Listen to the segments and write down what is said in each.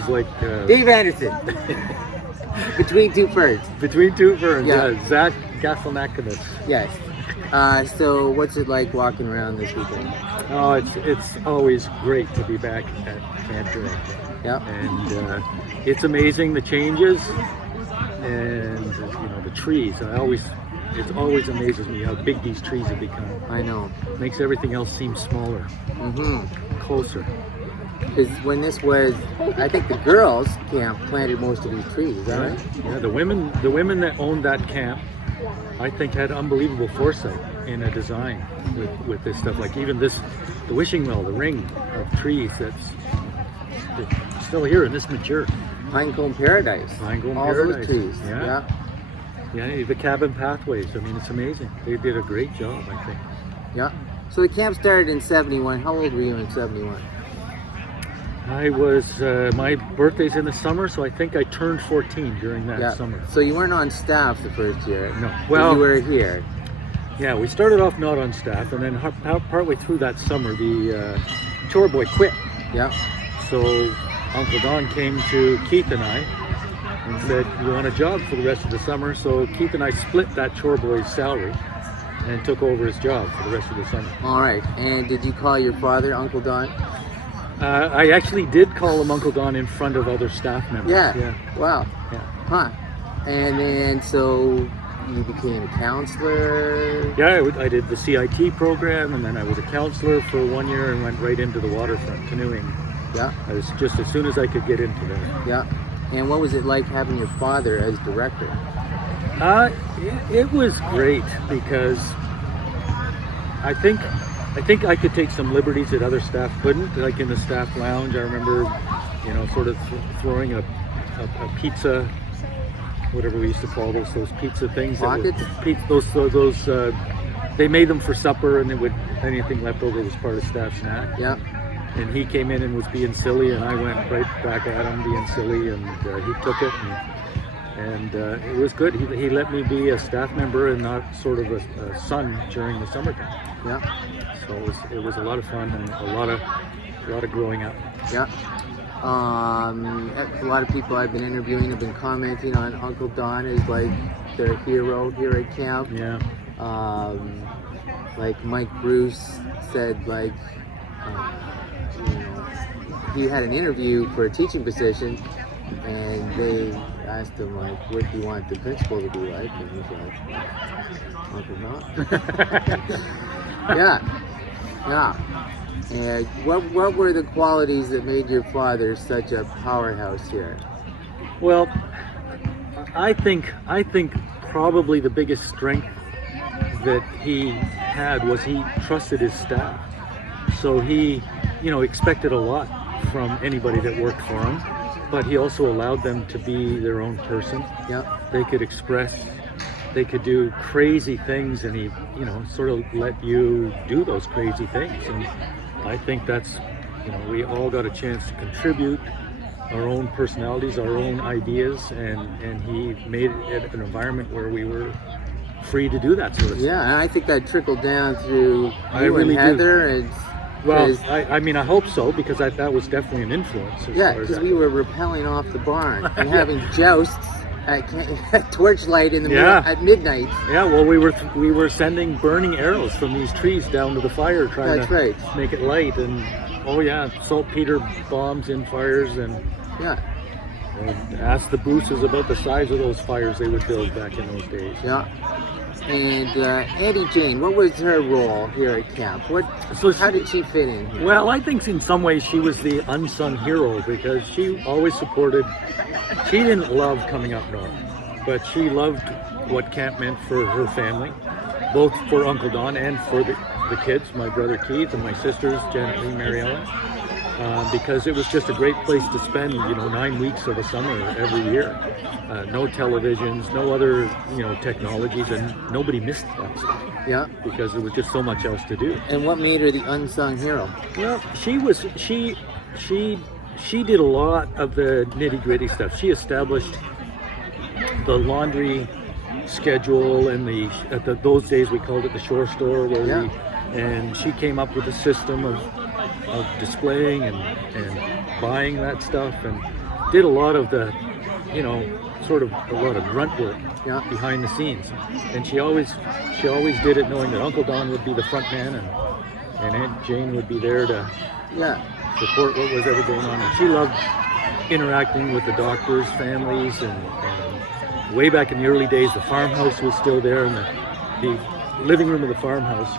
is like Dave Anderson. Between two ferns. Between two ferns. Yeah. Yeah, Zach Galifianakis. Yes. So what's it like walking around this weekend? Oh, it's always great to be back at Camp Huronda. Yeah. And it's amazing the changes and the trees. It always amazes me how big these trees have become. I know. Makes everything else seem smaller, closer. Because when this was, I think the girls' camp planted most of these trees. Is that right? Yeah, the women that owned that camp, I think, had unbelievable foresight in a design with this stuff. Like even the wishing well, the ring of trees that's still here and this mature. Pinecone Paradise. Pinecone All Paradise. those trees. Yeah. Yeah, the cabin pathways. I mean, it's amazing. They did a great job, I think. Yeah. So the camp started in 71. How old were you in 71? I was, my birthday's in the summer, so I think I turned 14 during that summer. So you weren't on staff the first year? No. Well, you were here. Yeah, we started off not on staff, and then partway through that summer, the chore boy quit. Yeah. So Uncle Don came to Keith and I and said, "You want a job for the rest of the summer?" So Keith and I split that chore boy's salary and took over his job for the rest of the summer. All right. And did you call your father Uncle Don? I actually did call him Uncle Don in front of other staff members. Yeah. Wow. Yeah. Huh. And then so you became a counselor? Yeah, I did the CIT program, and then I was a counselor for 1 year and went right into the waterfront canoeing. Yeah. I was just as soon as I could get into there. Yeah. And what was it like having your father as director? It was great because I think I could take some liberties that other staff couldn't. Like in the staff lounge, I remember, sort of throwing a pizza, whatever we used to call those pizza things. Pockets? Those they made them for supper, and anything left over was part of staff snack. Yeah. And he came in and was being silly, and I went right back at him being silly, and he took it, and it was good. He let me be a staff member and not sort of a son during the summertime. Yeah. So it was a lot of fun and a lot of growing up. Yeah. A lot of people I've been interviewing have been commenting on Uncle Don as like their hero here at camp. Yeah. Like Mike Bruce said, like he had an interview for a teaching position, and they asked him like, "What do you want the principal to be like?" And he's like, "Uncle Don." Yeah. And what were the qualities that made your father such a powerhouse here? Well, I think probably the biggest strength that he had was he trusted his staff. So he, expected a lot from anybody that worked for him, but he also allowed them to be their own person. Yeah. They could express, they could do crazy things, and he, sort of let you do those crazy things. And I think that's, we all got a chance to contribute our own personalities, our own ideas, and he made it an environment where we were free to do that sort of stuff. Yeah, and I think that trickled down through you really and Heather. And well, I hope so, because that was definitely an influence. Yeah, because we were rappelling off the barn and having jousts at torchlight in the middle, at midnight. Yeah, well, we were sending burning arrows from these trees down to the fire, trying to make it light. And saltpeter bombs in fires, and ask the Bruces about the size of those fires they would build back in those days. Yeah. And Auntie Jane, what was her role here at camp? How did she fit in here? Well, I think in some ways she was the unsung hero, because she always supported. She didn't love coming up north, but she loved what camp meant for her family, both for Uncle Don and for the kids, my brother Keith and my sisters, Janet Lee, Mary Ellen, because it was just a great place to spend, 9 weeks of a summer every year. No televisions, no other, technologies, and nobody missed that stuff. Yeah. Because there was just so much else to do. And what made her the unsung hero? Well, she did a lot of the nitty-gritty stuff. She established the laundry schedule, and those days we called it the shore store, and she came up with a system of displaying and buying that stuff, and did a lot of the, sort of a lot of grunt work Yeah. behind the scenes, and she always did it knowing that Uncle Don would be the front man, and Aunt Jane would be there to Yeah. support what was ever going on. And she loved interacting with the doctors, families, and way back in the early days, the farmhouse was still there, and the living room of the farmhouse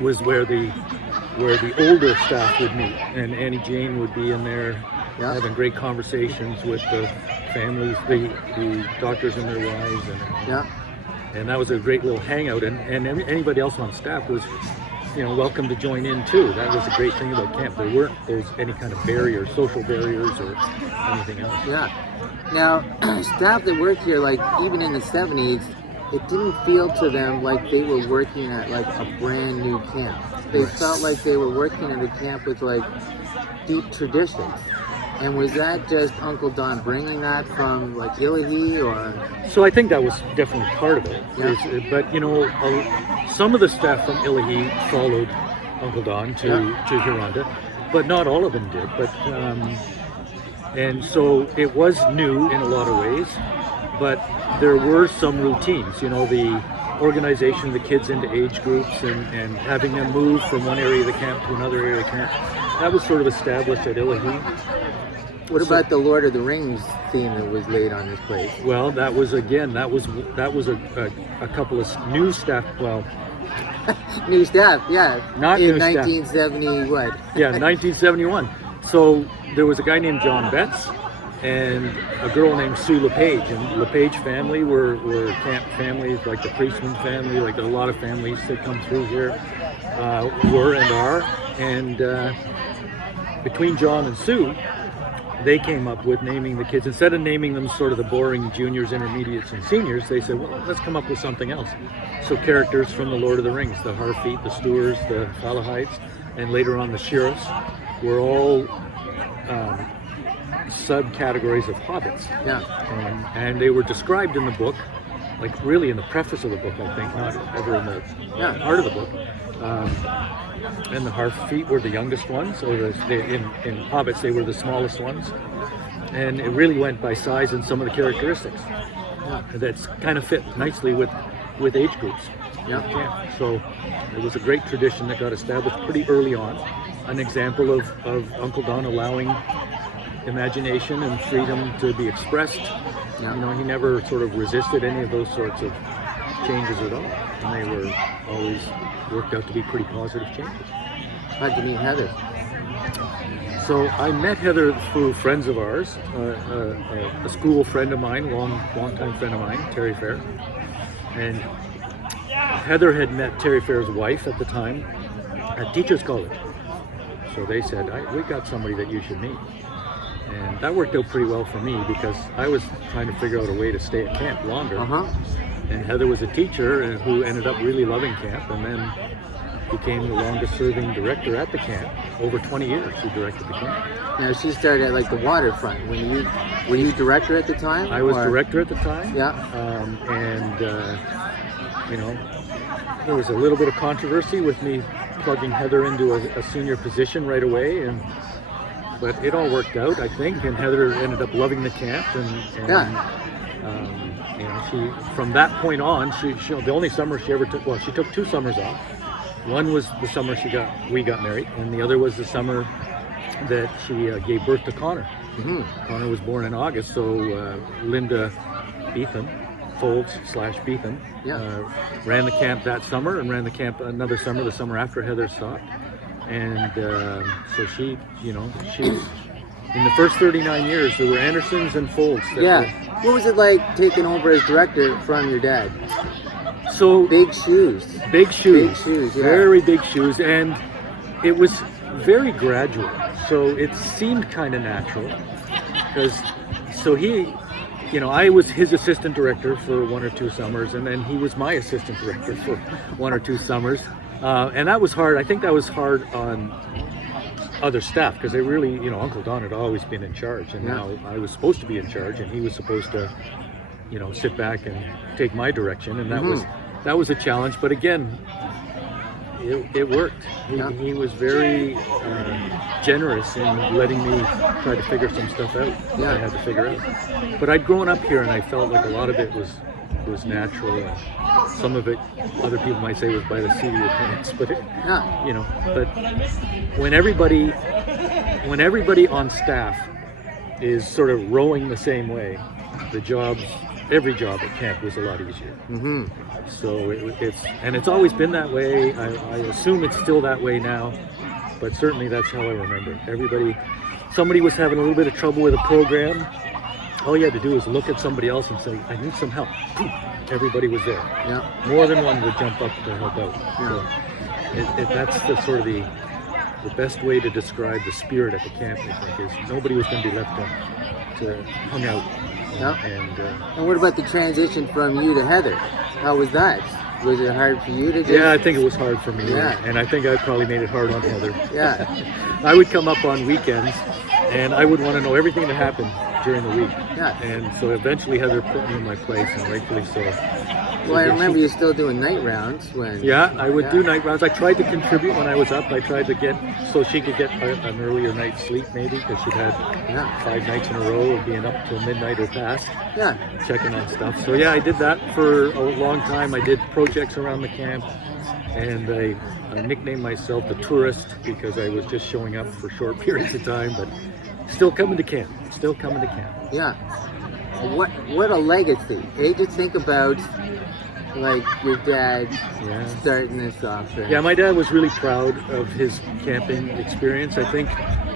was where the older staff would meet, and Annie Jane would be in there Yeah. having great conversations with the families, the doctors and their wives, Yeah. and that was a great little hangout. And anybody else on staff was, welcome to join in too. That was a great thing about camp. There weren't any kind of barriers, social barriers, or anything else. Yeah. Now, staff that worked here, like even in the 70s, it didn't feel to them like they were working at like a brand new camp. They felt like they were working at a camp with like deep traditions. And was that just Uncle Don bringing that from like Illahee, or? So I think that was definitely part of it. Yeah. But some of the staff from Illahee followed Uncle Don to Huronda, but not all of them did. But and so it was new in a lot of ways, but there were some routines. The organization of the kids into age groups and having them move from one area of the camp to another area of the camp. That was sort of established at Illahee. What about the Lord of the Rings theme that was laid on this place? Well, that was a couple of new staff. Well, New staff, yeah. Not in new staff. 1970, what? Yeah, 1971. So there was a guy named John Betts and a girl named Sue LePage. And LePage family were camp families, like the Priestman family, like a lot of families that come through here were and are. And between John and Sue, they came up with naming the kids. Instead of naming them sort of the boring juniors, intermediates, and seniors, they said, well, let's come up with something else. So characters from the Lord of the Rings, the Harfeet, the Stewards, the Falahites, and later on the Sheriffs, were all subcategories of hobbits. Yeah. And they were described in the book, like really in the preface of the book, I think, not ever in the heart of the book. And the Harfeet were the youngest ones, or in hobbits they were the smallest ones, and it really went by size and some of the characteristics. That's kind of fit nicely with age groups. Yeah. So it was a great tradition that got established pretty early on. An example of Uncle Don allowing imagination and freedom to be expressed. Yeah. He never sort of resisted any of those sorts of changes at all, and they were always worked out to be pretty positive changes. How'd you meet Heather? So I met Heather through friends of ours, a school friend of mine, long-time friend of mine, Terry Fair. And Heather had met Terry Fair's wife at the time at Teachers College. So they said, we got somebody that you should meet. And that worked out pretty well for me because I was trying to figure out a way to stay at camp longer. And Heather was a teacher who ended up really loving camp, and then became the longest serving director at the camp. Over 20 years she directed the camp. Now she started at like the waterfront. Were you director at the time? I was director at the time. Yeah. There was a little bit of controversy with me plugging Heather into a senior position right away, but it all worked out, I think, and Heather ended up loving the camp, she, from that point on, she the only summer she ever took, she took 2 summers off. One was the summer we got married, and the other was the summer that she gave birth to Connor. Mm-hmm. Connor was born in August, so Linda Beetham, Folds/Beetham, ran the camp that summer and ran the camp another summer, the summer after Heather stopped. And so she in the first 39 years, there were Andersons and Folds. What was it like taking over as director from your dad? So big shoes. Big shoes. Yeah. Very big shoes. And it was very gradual. So it seemed kind of natural. I was his assistant director for 1 or 2 summers, and then he was my assistant director for 1 or 2 summers. And that was hard. I think that was hard on other staff because they really, Uncle Don had always been in charge, and now I was supposed to be in charge, and he was supposed to, sit back and take my direction, and that was a challenge. But again, it worked. Yeah. He was very generous in letting me try to figure some stuff out that Yeah. I had to figure out. But I'd grown up here, and I felt like a lot of it was natural. And some of it, other people might say, was by the seat of your pants. But Yeah. you know, but when everybody on staff is sort of rowing the same way, every job at camp was a lot easier. Mm-hmm. So it's always been that way. I assume it's still that way now, but certainly that's how I remember it. Somebody was having a little bit of trouble with a program. All you had to do was look at somebody else and say, "I need some help." Everybody was there. Yeah. More than one would jump up to help out. Yeah. So that's the sort of the best way to describe the spirit at the camp. I think is nobody was going to be left hung out. Yeah. And And what about the transition from you to Heather? How was that? Was it hard for you to do? yeah, I think it was hard for me. Yeah. And I think I probably made it hard on Heather. Yeah. I would come up on weekends, and I would want to know everything that happened during the week. Yeah. And so eventually Heather put me in my place, and rightfully so. Well, I remember you still doing night rounds when. Yeah, I would Yeah. do night rounds. I tried to contribute when I was up. I tried to get so she could get an earlier night's sleep, maybe, because she'd had Yeah. 5 nights in a row of being up till midnight or past, Yeah. checking on stuff. So yeah, I did that for a long time. I did projects around the camp, and I nicknamed myself the tourist because I was just showing up for short periods of time, but still coming to camp. Still coming to camp. Yeah. What a legacy. Hey, just think about like your dad Yeah. starting this off. And, Yeah, my dad was really proud of his camping experience. I think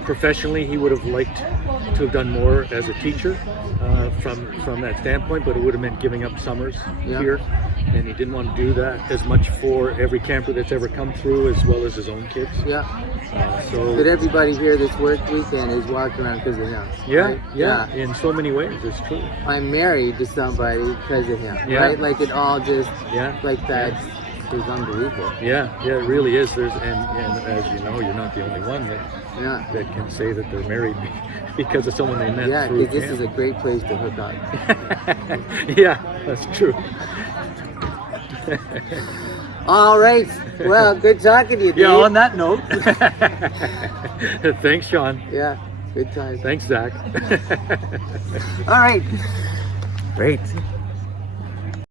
professionally he would have liked to have done more as a teacher from that standpoint, but it would have meant giving up summers Yeah. here, and he didn't want to do that as much for every camper that's ever come through, as well as his own kids. Yeah. But So everybody here this work weekend is walking around because of him. yeah, right? yeah, in so many ways, it's true. I'm married to somebody because of him. Yeah. Right? Like it all just Yeah. like that is unbelievable. Yeah, it really is. And as you know, you're not the only one Yeah. that can say that they're married because of someone they met Yeah, through because this camp. is a great place to hook up. Yeah, that's true. All right. Well, good talking to you, Dave. Yeah, on that note. Thanks, Sean. Yeah, good time. Thanks, Zach. All right. Great.